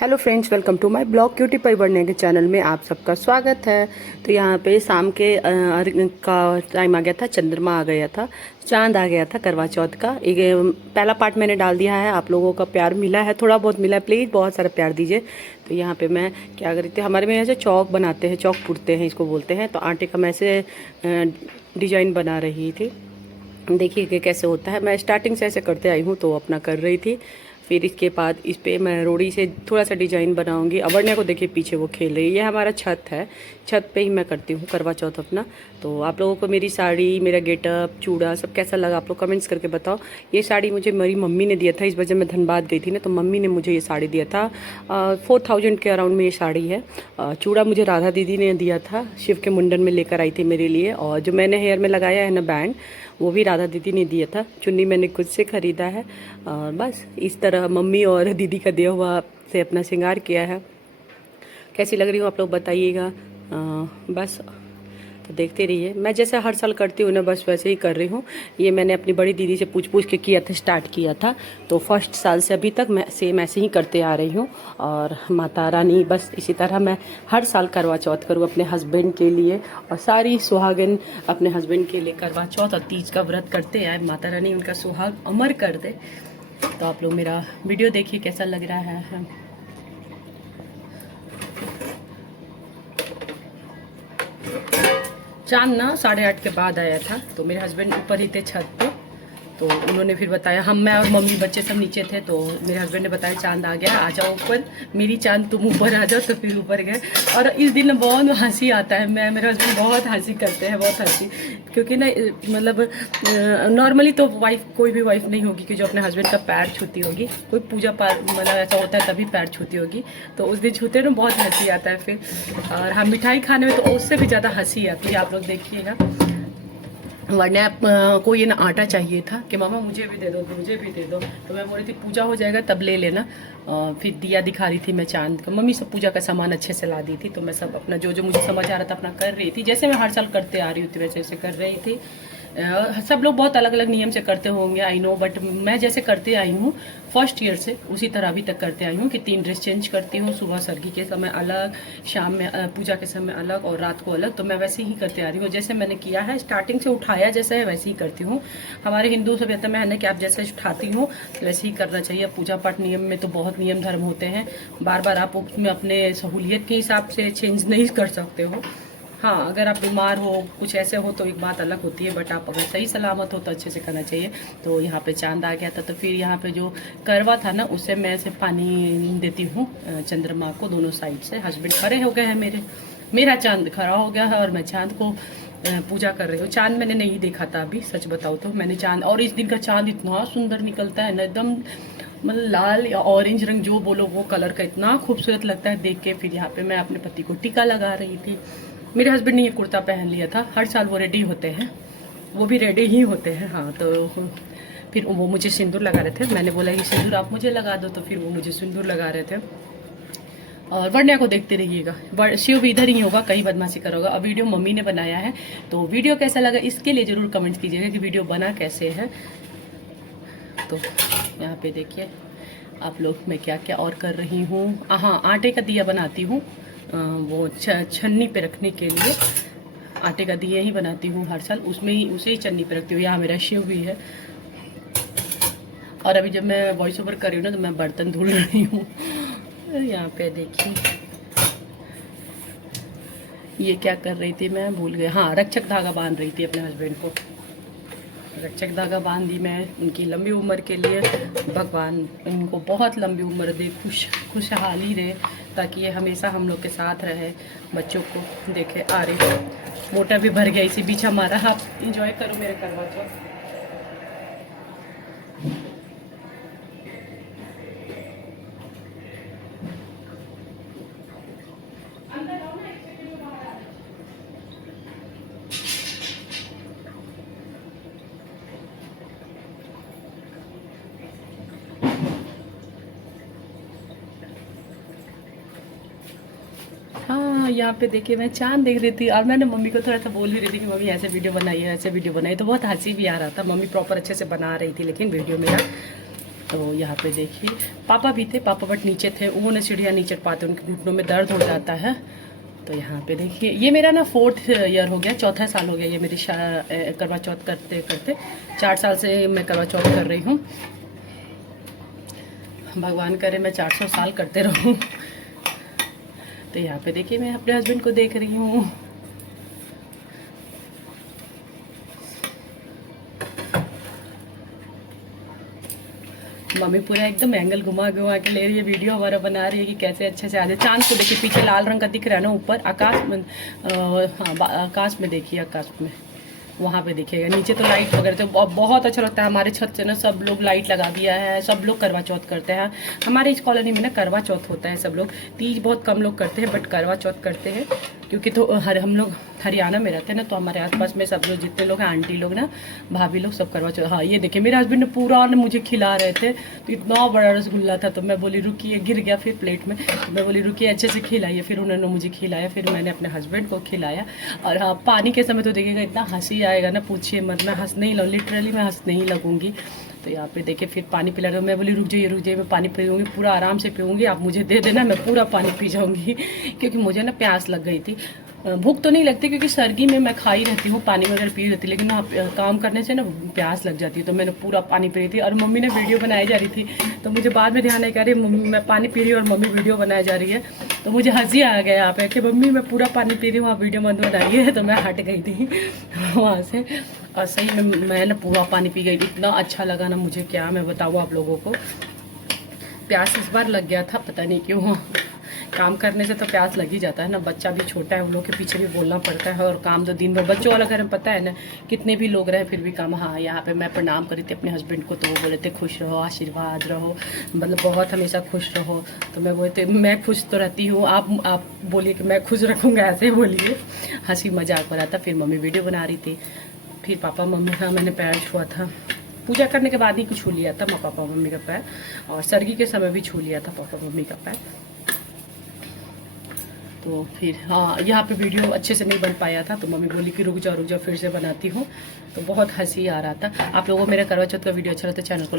Hello friends, welcome to my blog cutie pie बढ़ने के channel में आप सबका स्वागत है। तो यहाँ पे शाम के अर्घ का टाइम आ गया था, चंद्रमा आ गया था, चांद आ गया था करवा चौथ का। एक पहला पार्ट मैंने डाल दिया है, आप लोगों का प्यार मिला है, थोड़ा बहुत मिला है, प्लीज़ बहुत सारा प्यार दीजिए। तो यहाँ पे मैं क्या कर रही थी, हमारे में ऐसे चौक बनाते हैं, चौक पुरते हैं इसको बोलते हैं। तो आटे का मैं ऐसे डिजाइन बना रही थी, देखिए कि कैसे होता है। मैं स्टार्टिंग से ऐसे करते आई हूँ तो अपना कर रही थी। फिर इसके बाद इस पे मैं रोड़ी से थोड़ा सा डिजाइन बनाऊंगी। अबरने को देखिए पीछे वो खेल रही है, ये हमारा छत है, छत पे ही मैं करती हूँ करवा चौथ अपना। तो आप लोगों को मेरी साड़ी, मेरा गेटअप, चूड़ा सब कैसा लगा आप लोग कमेंट्स करके बताओ। ये साड़ी मुझे मेरी मम्मी ने दिया था, इस वजह मैं धनबाद गई थी ना, तो मम्मी ने मुझे ये साड़ी दिया था। 4000 के अराउंड में ये साड़ी है। चूड़ा मुझे राधा दीदी ने दिया था, शिव के मुंडन में लेकर आई थी मेरे लिए। और जो मैंने हेयर में लगाया है ना बैंड, वो भी राधा दीदी ने दिया था। चुन्नी मैंने खुद से ख़रीदा है। और बस इस तरह मम्मी और दीदी का दिया हुआ से अपना श्रृंगार किया है। कैसी लग रही हूँ आप लोग बताइएगा। बस तो देखते रहिए, मैं जैसे हर साल करती हूँ ना, बस वैसे ही कर रही हूँ। ये मैंने अपनी बड़ी दीदी से पूछ पूछ के किया था, स्टार्ट किया था। तो फर्स्ट साल से अभी तक मैं सेम ऐसे ही करते आ रही हूँ। और माता रानी बस इसी तरह मैं हर साल करवा चौथ करूँ अपने हस्बैंड के लिए, और सारी सुहागिन अपने हस्बैंड के लिए करवा चौथ और तीज का व्रत करते आए। माता रानी उनका सुहाग अमर कर दे। तो आप लोग मेरा वीडियो देखिए कैसा लग रहा है। चांद ना 8:30 के बाद आया था, तो मेरे हस्बैंड ऊपर ही थे छत पे। तो उन्होंने फिर बताया, मैं और मम्मी बच्चे सब नीचे थे, तो मेरे हस्बैंड ने बताया चांद आ गया, आ जाओ ऊपर, मेरी चांद तुम ऊपर आ जाओ। तो फिर ऊपर गए। और इस दिन बहुत हंसी आता है, मैं मेरे हस्बैंड बहुत हंसी करते हैं, बहुत हंसी। क्योंकि ना मतलब नॉर्मली तो वाइफ, कोई भी वाइफ नहीं होगी कि जो अपने हस्बैंड का पैर छूती होगी। कोई पूजा पाठ मतलब ऐसा होता है तभी पैर छूती होगी। तो उस दिन छूते ना बहुत हंसी आता है फिर। और हम मिठाई खाने में तो उससे भी ज़्यादा हंसी आती है, आप लोग देखिएगा। वरना को ये ना आटा चाहिए था कि मामा मुझे भी दे दो, मुझे भी दे दो। तो मैं बोल रही थी पूजा हो जाएगा तब ले लेना। फिर दिया दिखा रही थी मैं चांद का, मम्मी सब पूजा का सामान अच्छे से ला दी थी। तो मैं सब अपना जो जो मुझे समझ आ रहा था अपना कर रही थी, जैसे मैं हर साल करते आ रही थी वैसे वैसे कर रही थी। सब लोग बहुत अलग अलग नियम से करते होंगे, आई नो, बट मैं जैसे करते आई हूँ फर्स्ट ईयर से उसी तरह अभी तक करते आई हूँ कि 3 ड्रेस चेंज करती हूँ। सुबह सरगी के समय अलग, शाम में पूजा के समय अलग, और रात को अलग। तो मैं वैसे ही करते आ रही हूँ, जैसे मैंने किया है स्टार्टिंग से उठाया जैसे है वैसे ही करती हूँ। हमारे हिंदू सभ्यता में है ना कि आप जैसे उठाती हो वैसे ही करना चाहिए। पूजा पाठ नियम में तो बहुत नियम धर्म होते हैं, बार बार आप उसमें अपने सहूलियत के हिसाब से चेंज नहीं कर सकते हो। हाँ, अगर आप बीमार हो, कुछ ऐसे हो तो एक बात अलग होती है, बट आप अगर सही सलामत हो तो अच्छे से करना चाहिए। तो यहाँ पे चांद आ गया था, तो फिर यहाँ पे जो करवा था ना, उससे मैं ऐसे पानी देती हूँ चंद्रमा को दोनों साइड से। हस्बैंड खड़े हो गए हैं मेरा चांद खड़ा हो गया है, और मैं चांद को पूजा कर रही हूँ। चांद मैंने नहीं देखा था अभी, सच बताऊँ तो मैंने चांद, और इस दिन का चांद इतना सुंदर निकलता है ना, एकदम मतलब लाल या ऑरेंज रंग जो बोलो वो कलर का, इतना खूबसूरत लगता है देख के। फिर यहाँ पे मैं अपने पति को टीका लगा रही थी। मेरे हस्बैंड ने ये कुर्ता पहन लिया था, हर साल वो रेडी होते हैं, वो भी रेडी ही होते हैं। हाँ, तो फिर वो मुझे सिंदूर लगा रहे थे, मैंने बोला कि सिंदूर आप मुझे लगा दो, तो फिर वो मुझे सिंदूर लगा रहे थे। और वरना को देखते रहिएगा, शिव भी इधर ही होगा, कहीं बदमाशी करोगा। अब वीडियो मम्मी ने बनाया है, तो वीडियो कैसा लगा इसके लिए ज़रूर कमेंट्स कीजिएगा कि वीडियो बना कैसे है। तो यहाँ पे देखिए आप लोग, मैं क्या क्या और कर रही हूँ। हाँ, आटे का दिया बनाती हूँ, वो छन्नी पे रखने के लिए आटे का दिया ही बनाती हूँ हर साल, उसमें ही उसे ही छन्नी पे रखती हूँ। यहाँ मेरा शिव भी है। और अभी जब मैं वॉइस ओवर कर रही हूँ ना, तो मैं बर्तन धुल रही हूँ। यहाँ पे देखिए ये क्या कर रही थी मैं भूल गई। हाँ, रक्षक धागा बांध रही थी अपने हस्बैंड को, रक्षक धागा बांध दी मैं उनकी लंबी उम्र के लिए। भगवान इनको बहुत लंबी उम्र दे, खुशहाली रहे, ताकि ये हमेशा हम लोग के साथ रहे। बच्चों को देखे आ रहे, मोटा भी भर गया इसी बीच हमारा। आप इंजॉय करो मेरे करवा चौथ। हाँ, यहाँ पे देखिए मैं चांद देख रही थी, और मैंने मम्मी को थोड़ा सा बोल भी रही थी कि मम्मी ऐसे वीडियो बनाइए, ऐसे वीडियो बनाइए। तो बहुत हंसी भी आ रहा था, मम्मी प्रॉपर अच्छे से बना रही थी लेकिन वीडियो मेरा। तो यहाँ पे देखिए पापा भी थे, पापा बट नीचे थे, उन्होंने सीढ़ियाँ नहीं चढ़ पाते, उनके घुटनों में दर्द हो जाता है। तो यहाँ पे देखिए ये मेरा ना 4th ईयर हो गया, 4था साल हो गया ये मेरी करवा चौथ करते करते। 4 साल से मैं करवा चौथ कर रही हूँ। भगवान करे मैं 400 साल करते रहूँ। तो यहाँ पे देखिए मैं अपने हस्बैंड को देख रही हूँ। मम्मी पूरा एकदम एंगल घुमा घुमा के ले रही है, वीडियो हमारा बना रही है कि कैसे अच्छे से आ जाए। चांद को देखिए पीछे लाल रंग का दिख रहा है ना, ऊपर आकाश में, हाँ आकाश में देखिए, आकाश में वहाँ पे देखिएगा। नीचे तो लाइट वगैरह तो बहुत अच्छा लगता है। हमारे छत से ना सब लोग लाइट लगा दिया है, सब लोग करवा चौथ करते हैं। हमारे इस कॉलोनी में ना करवा चौथ होता है, सब लोग तीज बहुत कम लोग करते हैं, बट करवा चौथ करते हैं। क्योंकि तो हम लोग हरियाणा में रहते हैं ना, तो हमारे आसपास में सब लोग जितने लोग हैं, आंटी लोग ना, भाभी लोग, सब करवा चौथ। हाँ ये देखिए मेरे हस्बैंड ने पूरा ने मुझे खिला रहे थे, तो इतना बड़ा रसगुल्ला था, तो मैं बोली रुकिए, गिर गया फिर प्लेट में, तो मैं बोली रुकिए अच्छे से खिलाइए। फिर उन्होंने मुझे खिलाया, फिर मैंने अपने हस्बैंड को खिलाया। और हाँ पानी के समय तो देखिएगा इतना हंसी आएगा ना, पूछिए मत। मैं हंसने ही लिटरली मैं हंसने ही लगूंगी। तो यहाँ पे देखिए फिर पानी पिला रहा हूँ। मैं बोली रुक जाइए मैं पानी पीऊँगी, पूरा आराम से पीऊँगी, आप मुझे दे देना, मैं पूरा पानी पी जाऊँगी। क्योंकि मुझे ना प्यास लग गई थी। भूख तो नहीं लगती क्योंकि सर्दी में मैं खाई रहती हूँ, पानी वगैरह पी रहती, लेकिन काम करने से ना प्यास लग जाती है। तो मैंने पूरा पानी पी रही थी, और मम्मी ने वीडियो बनाई जा रही थी, तो मुझे बाद में ध्यान नहीं कर रही मम्मी मैं पानी पी रही हूँ और मम्मी वीडियो बनाई जा रही है। तो मुझे हंसी आ गया यहाँ पे कि मम्मी मैं पूरा पानी पी रही हूँ, आप वीडियो मत बनाइए। तो मैं हट गई थी वहाँ से, और सही में मैं ना पूरा पानी पी गई। इतना अच्छा लगा ना मुझे, क्या मैं बताऊँ आप लोगों को। प्यास इस बार लग गया था, पता नहीं क्यों। काम करने से तो प्यास लग ही जाता है ना, बच्चा भी छोटा है, उन लोग के पीछे भी बोलना पड़ता है, और काम तो दिन भर बच्चों वाला घर में पता है ना, कितने भी लोग रहे फिर भी काम। हाँ यहाँ पे मैं प्रणाम करी थी अपने हस्बैंड को, तो वो बोले थे खुश रहो, आशीर्वाद रहो, मतलब बहुत हमेशा खुश रहो। तो मैं बोलते मैं खुश तो रहती हूँ, आप बोलिए कि मैं खुश रखूँगा, ऐसे बोलिए। हंसी मजाक हो रहा था। फिर मम्मी वीडियो बना रही थी, फिर पापा मम्मी का मैंने पैर छुआ था, पूजा करने के बाद ही छू लिया था मैं पापा मम्मी का पैर, और सर्गी के समय भी छू लिया था पापा मम्मी का पैर। तो फिर हाँ यहाँ पे वीडियो अच्छे से नहीं बन पाया था, तो मम्मी बोली कि रुक जाओ फिर से बनाती हूँ। तो बहुत हंसी आ रहा था। आप लोगों को मेरा करवा चौथ का वीडियो अच्छा लगता है, चैनल को